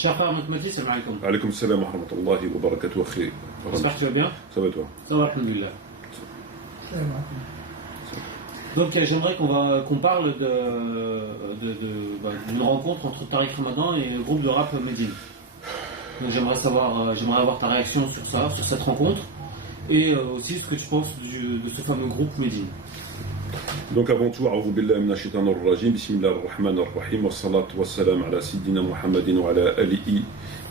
Cher frère Matmati, salam alaikum. Alaykoum salam wa rahmatullahi wa barakatuh, akhi. J'espère que tu vas bien. Ça va et toi? Ça va, alhamdoulilah. Donc j'aimerais qu'on parle d'une rencontre entre Tariq Ramadan et le groupe de rap Medine. Donc j'aimerais avoir ta réaction sur ça, sur cette rencontre, et aussi ce que tu penses de ce fameux groupe Medine. Donc avant tout, a'udhu billahi minash shaitanir rajim, bismillahir rahmanir rahim, wa salatu wa salam ala sayyidina Muhammadin wa ala alihi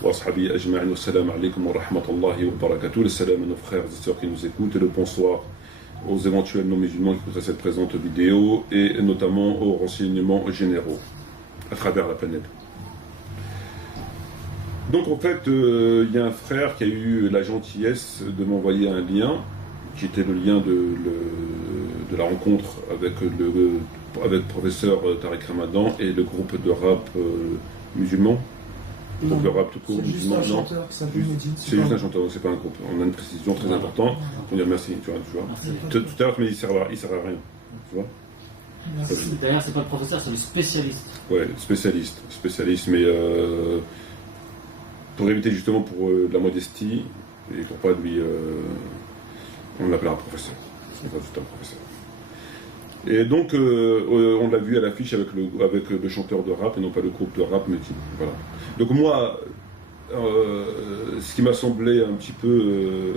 wa ashabihi ajma'in, wa salam alaykum wa rahmatullahi wa barakatuh. Le salam à nos frères et sœurs qui nous écoutent, et le bonsoir aux éventuels non-musulmans qui écoutent cette présente vidéo, et notamment aux renseignements généraux à travers la planète. Donc en fait, il y a un frère qui a eu la gentillesse de m'envoyer un lien, qui était le lien de la rencontre avec le professeur Tariq Ramadan et le groupe de rap musulman. Donc le rap tout court musulman, non. C'est juste un chanteur, c'est pas un groupe. On a une précision très importante. On dit merci, tu vois. Tout à l'heure, mais il sert à rien, tu vois. D'ailleurs, c'est pas le professeur, c'est le spécialiste. Ouais, spécialiste, mais pour éviter justement pour de la modestie et pour pas lui, on l'appellera professeur. C'est pas juste un professeur. Et donc, on l'a vu à l'affiche avec le chanteur de rap et non pas le groupe de rap, mais voilà. Donc moi, ce qui m'a semblé un petit peu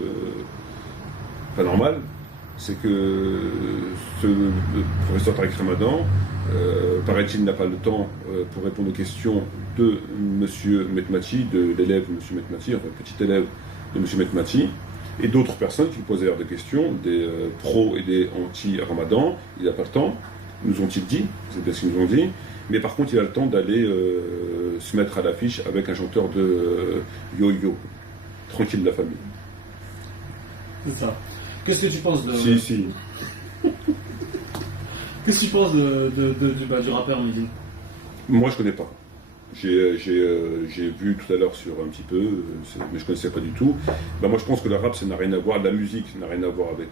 pas normal, c'est que le professeur Tariq Ramadan, paraît-il, n'a pas le temps pour répondre aux questions de M. Metmati, de l'élève M. Metmati, enfin petit élève de M. Metmati, et d'autres personnes qui lui posèrent des questions, des pros et des anti-Ramadan. Il n'a pas le temps, nous ont-ils dit, c'est bien ce qu'ils nous ont dit, mais par contre il a le temps d'aller se mettre à l'affiche avec un chanteur de yo-yo, tranquille de la famille. C'est ça. Qu'est-ce que tu penses de... Si. Qu'est-ce que tu penses du rappeur Medine? Moi je connais pas. J'ai vu tout à l'heure sur un petit peu, mais je ne connaissais pas du tout. Moi je pense que le rap, ça n'a rien à voir, la musique n'a rien à voir avec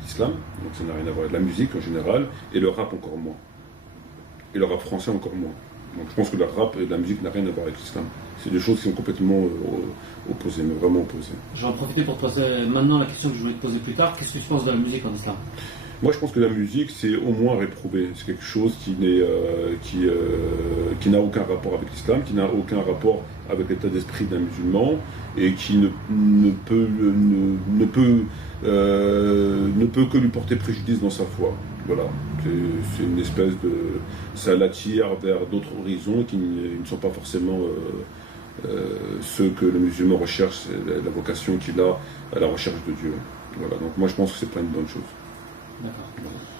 l'islam, donc ça n'a rien à voir avec la musique en général, et le rap encore moins. Et le rap français encore moins. Donc je pense que le rap et la musique n'a rien à voir avec l'islam. C'est deux choses qui sont complètement opposées, mais vraiment opposées. Je vais en profiter pour te poser maintenant la question que je voulais te poser plus tard. Qu'est-ce que tu penses de la musique en islam? Moi, je pense que la musique, c'est au moins réprouvé. C'est quelque chose qui n'a aucun rapport avec l'islam, qui n'a aucun rapport avec l'état d'esprit d'un musulman, et qui ne peut que lui porter préjudice dans sa foi. Voilà. C'est une espèce de... Ça l'attire vers d'autres horizons qui ne sont pas forcément ceux que le musulman recherche, la vocation qu'il a à la recherche de Dieu. Voilà. Donc moi, je pense que c'est pas une bonne chose.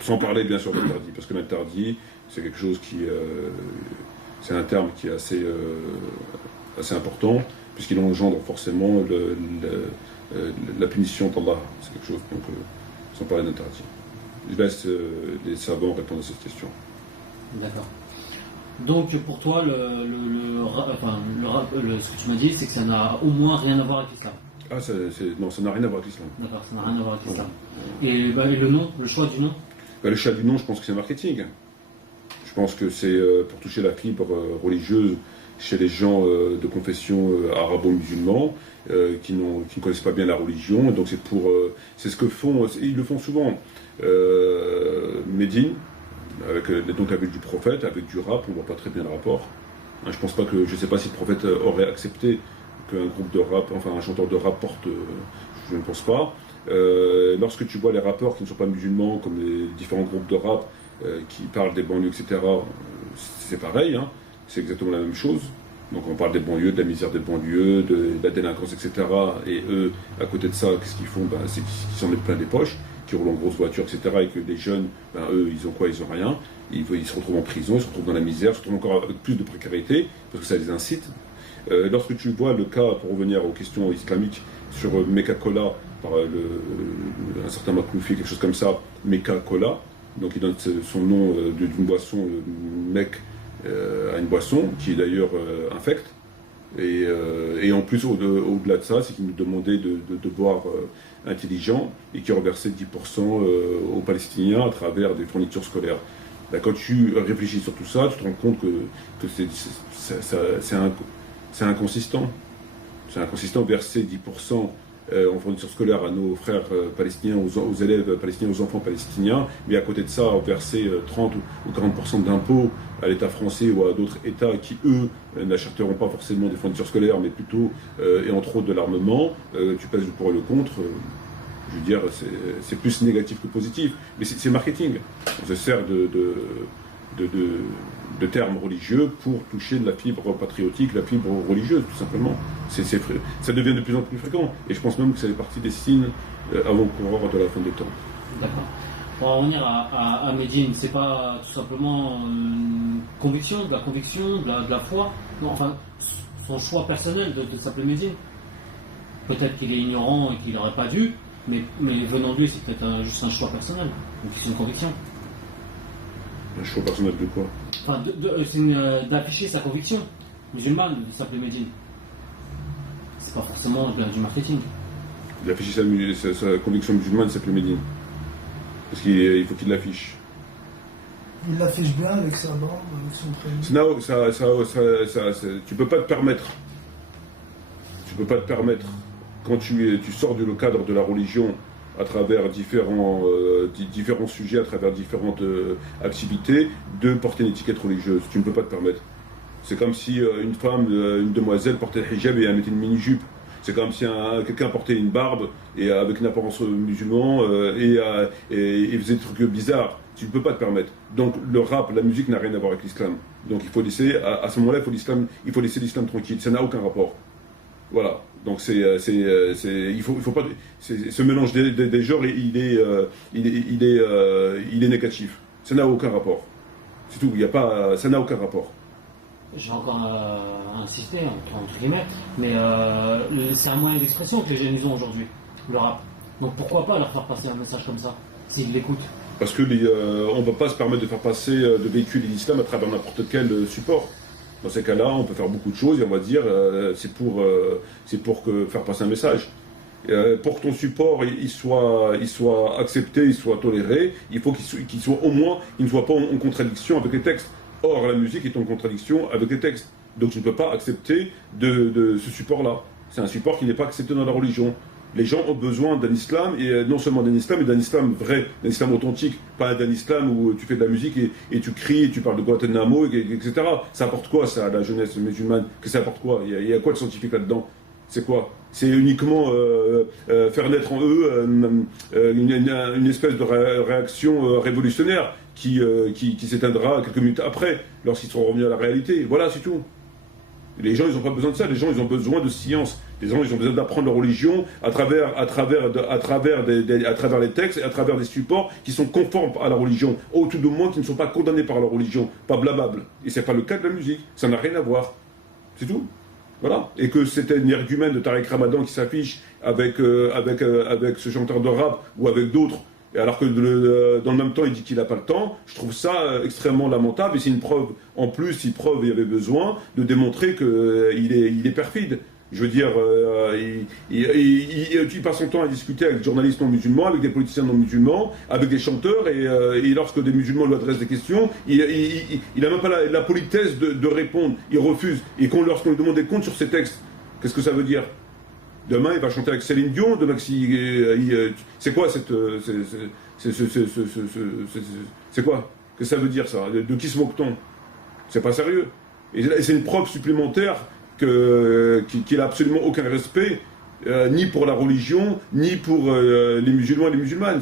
Sans parler bien sûr de l'interdit, parce que l'interdit, c'est quelque chose qui... c'est un terme qui est assez important, puisqu'il engendre forcément la punition d'Allah. C'est quelque chose, donc, sans parler d'interdit. Je laisse les savants répondre à cette question. D'accord. Donc pour toi, ce que tu m'as dit, c'est que ça n'a au moins rien à voir avec l'islam. Non, ça n'a rien à voir avec l'islam. D'accord, ça n'a rien à voir avec l'islam. Et le nom, le choix du nom? Le choix du nom, je pense que c'est marketing. Je pense que c'est pour toucher la fibre religieuse chez les gens de confession arabo-musulman qui ne connaissent pas bien la religion. Donc c'est ce que font, ils le font souvent. Medine, avec du prophète, avec du rap, on ne voit pas très bien le rapport. Je pense pas que, je ne sais pas si le prophète aurait accepté qu'un groupe de rap, enfin un chanteur de rap porte, je ne pense pas. Lorsque tu vois les rappeurs qui ne sont pas musulmans, comme les différents groupes de rap qui parlent des banlieues, etc., c'est pareil, hein, c'est exactement la même chose. Donc on parle des banlieues, de la misère des banlieues, de la délinquance, etc. Et eux, à côté de ça, qu'est-ce qu'ils font? C'est qu'ils s'en mettent plein les poches, qui roulent en grosse voiture, etc. Et que les jeunes, eux, ils ont quoi? Ils ont rien. Ils se retrouvent en prison, ils se retrouvent dans la misère, ils se retrouvent encore avec plus de précarité, parce que ça les incite. Lorsque tu vois le cas, pour revenir aux questions islamiques, sur Meka-Cola, par un certain Makloufi, quelque chose comme ça, Meka-Cola, donc il donne son nom d'une boisson, mec, à une boisson, qui est d'ailleurs infecte. Et en plus, au-delà de ça, c'est qu'il nous demandait de boire intelligent et qui reversait 10% aux Palestiniens à travers des fournitures scolaires. Là, quand tu réfléchis sur tout ça, tu te rends compte que c'est inconsistant. C'est inconsistant, verser 10% en fourniture scolaire à nos frères palestiniens, aux élèves palestiniens, aux enfants palestiniens, mais à côté de ça, verser 30 ou 40% d'impôts à l'État français ou à d'autres États qui, eux, n'achèteront pas forcément des fournitures scolaires, mais plutôt, et entre autres, de l'armement. Tu pèses le pour et le contre. Je veux dire, c'est plus négatif que positif. Mais c'est marketing. On se sert de termes religieux pour toucher de la fibre patriotique, la fibre religieuse, tout simplement. Ça devient de plus en plus fréquent. Et je pense même que ça fait partie des signes avant-coureurs de la fin des temps. D'accord. Pour en revenir à Medine, c'est pas tout simplement une conviction, de la conviction, de la foi. Non, enfin, son choix personnel de s'appeler Medine. Peut-être qu'il est ignorant et qu'il n'aurait pas dû, mais venant de lui, c'est peut-être juste un choix personnel. Donc c'est une conviction. Un choix personnel de quoi? Enfin, d'afficher sa conviction musulmane, de s'appeler Medine. C'est pas forcément du marketing. D'afficher sa conviction musulmane, s'appelle Médine. Parce qu'il faut qu'il l'affiche. Il l'affiche bien avec sa barbe, avec son prénom. Tu peux pas te permettre. Tu peux pas te permettre, quand tu sors du cadre de la religion, à travers différents sujets, à travers différentes activités, de porter une étiquette religieuse. Tu ne peux pas te permettre. C'est comme si une femme, une demoiselle portait le hijab et elle mettait une mini-jupe. C'est comme si quelqu'un portait une barbe et avec une apparence musulman et faisait des trucs bizarres. Tu ne peux pas te permettre. Donc le rap, la musique n'a rien à voir avec l'islam. Donc il faut laisser, à ce moment-là, il faut laisser l'islam tranquille. Ça n'a aucun rapport. Voilà. Donc il faut pas. Ce mélange des genres, il est négatif. Ça n'a aucun rapport. C'est tout. Ça n'a aucun rapport. J'ai encore insisté, entre guillemets, mais c'est un moyen d'expression que les jeunes ont aujourd'hui, le rap. Donc pourquoi pas leur faire passer un message comme ça, s'ils l'écoutent? Parce que on ne peut pas se permettre de faire passer, de véhiculer l'islam à travers n'importe quel support. Dans ces cas-là, on peut faire beaucoup de choses et on va dire c'est pour faire passer un message. Pour que ton support il soit accepté, il soit toléré, il faut qu'il soit au moins, il ne soit pas en contradiction avec les textes. Or, la musique est en contradiction avec les textes. Donc je ne peux pas accepter de ce support-là. C'est un support qui n'est pas accepté dans la religion. Les gens ont besoin d'un islam, et non seulement d'un islam, mais d'un islam vrai, d'un islam authentique, pas d'un islam où tu fais de la musique et tu cries, et tu parles de Guantanamo, etc. Ça apporte quoi, ça, à la jeunesse musulmane? Que ça apporte quoi? Il y a quoi de scientifique là-dedans? C'est quoi? C'est uniquement faire naître en eux une espèce de réaction révolutionnaire qui s'éteindra quelques minutes après, lorsqu'ils seront revenus à la réalité. Voilà, c'est tout. Les gens, ils n'ont pas besoin de ça. Les gens, ils ont besoin de science. Les gens, ils ont besoin d'apprendre leur religion à travers les textes et à travers des supports qui sont conformes à la religion, ou tout de moins qui ne sont pas condamnés par la religion, pas blablables. Et c'est pas le cas de la musique. Ça n'a rien à voir. C'est tout. Voilà. Et que c'était une érgumène de Tariq Ramadan qui s'affiche avec ce chanteur de rap ou avec d'autres, et alors que dans le même temps il dit qu'il n'a pas le temps, je trouve ça extrêmement lamentable, et c'est une preuve, en plus, si preuve il y avait besoin, de démontrer qu'il est perfide. Je veux dire, il passe son temps à discuter avec des journalistes non musulmans, avec des politiciens non musulmans, avec des chanteurs, et lorsque des musulmans lui adressent des questions, il n'a même pas la politesse de répondre, il refuse. Et lorsqu'on lui demande des comptes sur ses textes, qu'est-ce que ça veut dire? Demain, il va chanter avec Céline Dion, demain, c'est quoi c'est quoi? Qu'est-ce que ça veut dire, ça? De qui se moque-t-on? C'est pas sérieux. Et c'est une preuve supplémentaire qu'il n'a absolument aucun respect, ni pour la religion, ni pour les musulmans et les musulmanes.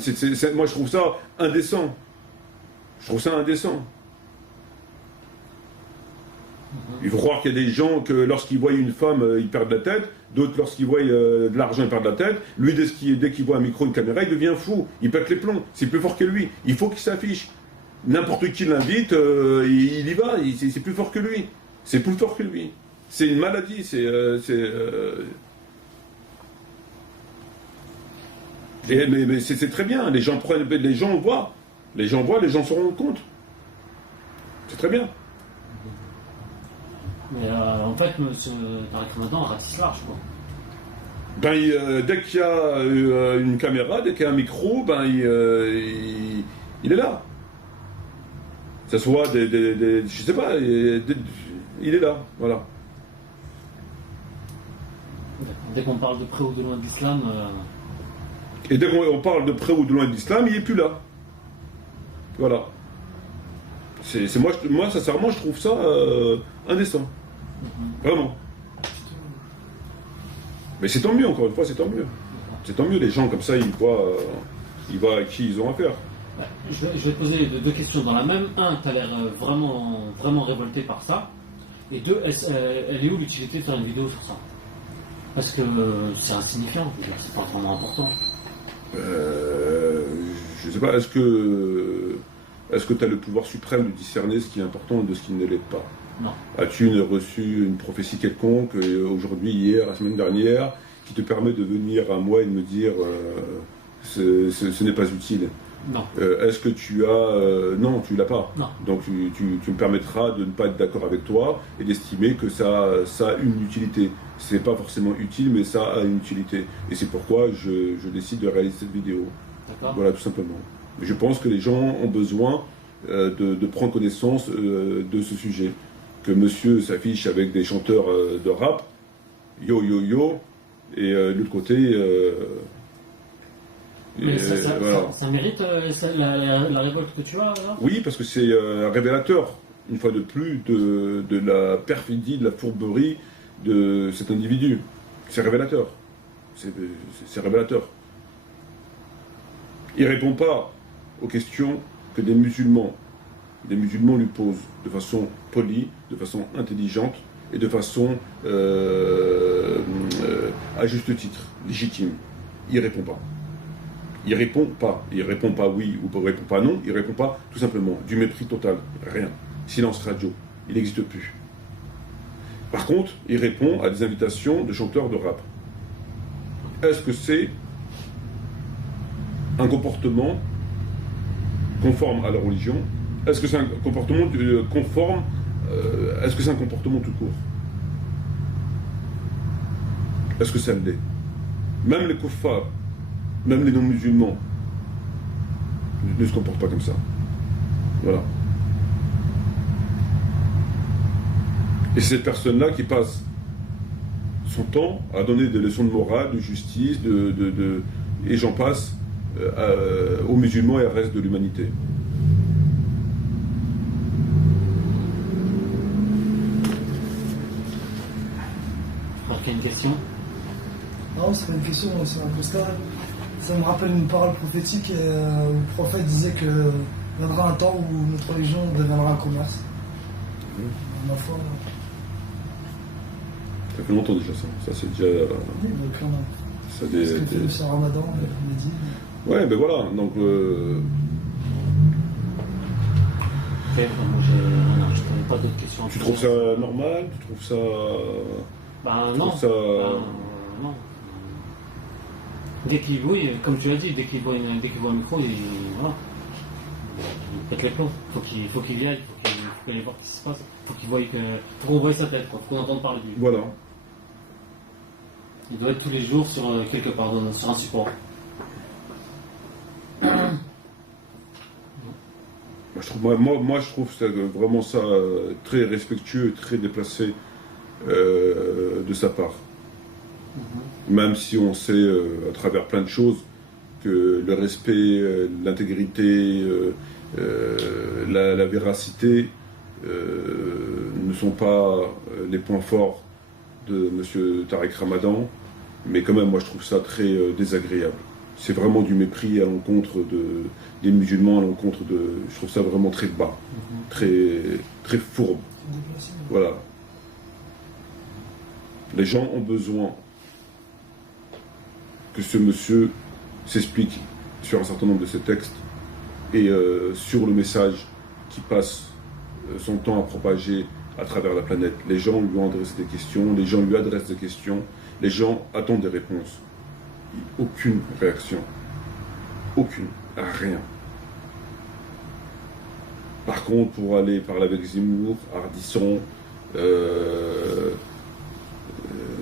Moi, je trouve ça indécent. Je trouve ça indécent. Il faut croire qu'il y a des gens que lorsqu'ils voient une femme, ils perdent la tête. D'autres, lorsqu'ils voient de l'argent, ils perdent la tête. Lui, dès qu'il voit un micro, une caméra, il devient fou. Il pète les plombs. C'est plus fort que lui. Il faut qu'il s'affiche. N'importe qui l'invite, il y va. C'est plus fort que lui. C'est plus fort que lui. C'est une maladie. Mais c'est très bien. Les gens voient. Les gens se rendent compte. C'est très bien. Mais en fait, M. Tariq Ramadan ratisse large, quoi. Dès qu'il y a une caméra, dès qu'il y a un micro, il est là. Que ce soit je sais pas, il est là, voilà. Dès qu'on parle de près ou de loin de l'islam... Et dès qu'on parle de près ou de loin de l'islam, il n'est plus là. Voilà. Moi, sincèrement, je trouve ça indécent. Vraiment. Mais c'est tant mieux, encore une fois, c'est tant mieux. C'est tant mieux, les gens comme ça, ils voient à qui ils ont affaire. Je vais te poser deux questions dans la même. Un, tu as l'air vraiment, vraiment révolté par ça. Et deux, elle est où l'utilité de faire une vidéo sur ça? Parce que c'est insignifiant, c'est pas vraiment important. Je sais pas, est-ce que tu as le pouvoir suprême de discerner ce qui est important de ce qui ne l'est pas? Non. As-tu reçu une prophétie quelconque, aujourd'hui, hier, la semaine dernière, qui te permet de venir à moi et de me dire ce n'est pas utile? Non. Est-ce que tu as... non, tu l'as pas. Non. Donc tu me permettras de ne pas être d'accord avec toi et d'estimer que ça a une utilité. C'est pas forcément utile, mais ça a une utilité. Et c'est pourquoi je décide de réaliser cette vidéo. D'accord. Voilà, tout simplement. Je pense que les gens ont besoin de prendre connaissance de ce sujet. Que monsieur s'affiche avec des chanteurs de rap, yo yo yo, et de l'autre côté... mais ça mérite la révolte que tu as là? Oui, parce que c'est révélateur, une fois de plus, de la perfidie, de la fourberie de cet individu. C'est révélateur. C'est révélateur. Il ne répond pas aux questions que des musulmans lui posent de façon polie, de façon intelligente et de façon à juste titre, légitime. Il ne répond pas. Il répond pas. Il répond pas oui ou il répond pas non. Il répond pas tout simplement. Du mépris total. Rien. Silence radio. Il n'existe plus. Par contre, il répond à des invitations de chanteurs de rap. Est-ce que c'est un comportement conforme à la religion? Est-ce que c'est un comportement conforme? Est-ce que c'est un comportement tout court? Est-ce que ça l'est? Même les kuffars, même les non-musulmans ne se comportent pas comme ça. Voilà. Et c'est cette personne-là qui passe son temps à donner des leçons de morale, de justice, et j'en passe aux musulmans et au reste de l'humanité. Il y a une question? Non, c'est pas une question, c'est un constat. Ça me rappelle une parole prophétique où le prophète disait que viendra un temps où notre religion deviendra un commerce. Un enfant. Ça fait longtemps déjà ça. Ça c'est déjà. Oui, donc on a. Ça des. C'est un ramadan, on a dit. Ouais, ben voilà. Donc. Ok, moi je n'ai pas d'autres questions. Tu trouves ça normal? Tu trouves ça. Ben non. Non. Dès qu'il voit, comme tu l'as dit, dès qu'il voit un micro, voilà. Il pète les plombs. Faut qu'il y aille, faut qu'il aille voir ce qui se passe. Faut qu'on voie sa tête, faut qu'on entende parler de lui. Voilà. Il doit être tous les jours sur quelque part, sur un support. Moi, je trouve ça, vraiment ça très respectueux, très déplacé de sa part. Même si on sait à travers plein de choses que le respect, l'intégrité, la véracité ne sont pas les points forts de M. Tarek Ramadan, mais quand même moi je trouve ça très désagréable. C'est vraiment du mépris à l'encontre des musulmans, à l'encontre de... Je trouve ça vraiment très bas, très, très fourbe. Voilà. Les gens ont besoin que ce monsieur s'explique sur un certain nombre de ses textes et sur le message qui passe son temps à propager à travers la planète. Les gens lui ont adressé des questions, les gens lui adressent des questions, les gens attendent des réponses. Aucune réaction. Aucune. Rien. Par contre, pour aller parler avec Zemmour, Ardisson,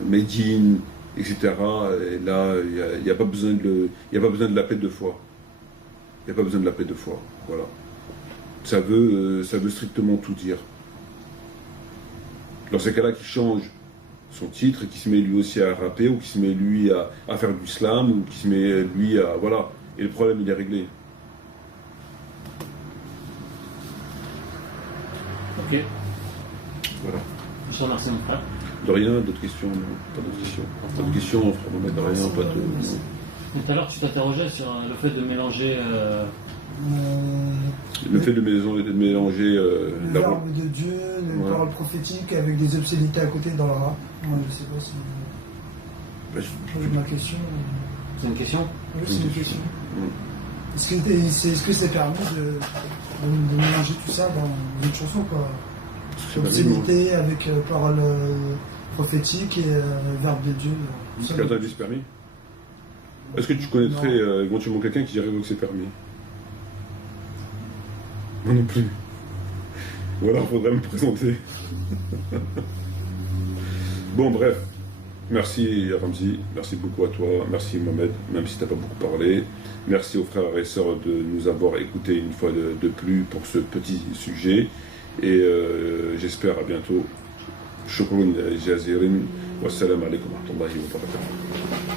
Medine, etc., et là, il n'y a pas besoin de la paix de foi. Il n'y a pas besoin de la paix de foi. Voilà. Ça veut strictement tout dire. Dans ces cas-là, qui change son titre, et qui se met lui aussi à rapper, ou qui se met lui à faire du slam, ou qui se met lui à... Voilà. Et le problème, il est réglé. Ok. Voilà. Je te remercie, mon frère. De rien, d'autres questions? Non, pas d'autres questions. Pas de questions, frère Mohamed, de rien, pas de... non. Tout à l'heure, tu t'interrogeais sur le fait de mélanger. Le fait de mélanger le la verbe de Dieu, les paroles prophétiques avec des obscénités à côté dans le rap. Moi, je sais pas si. Ma question. C'est une question? Oui, c'est une question. Mm. Est-ce que c'est permis de mélanger tout ça dans une chanson, quoi? Obscénité avec paroles prophétiques et verbe de Dieu. C'est qu'interdit, c'est permis? Est-ce que tu connaîtrais éventuellement quelqu'un qui dirait que c'est permis? Moi non plus. Ou alors, il faudrait me présenter. Bon, bref. Merci Ramzi, merci beaucoup à toi, merci Mohamed, même si tu n'as pas beaucoup parlé. Merci aux frères et sœurs de nous avoir écoutés une fois de plus pour ce petit sujet. Et j'espère à bientôt. Shukran jazirin. Wassalamu alaikum wa rahmatullahi wa barakatuh.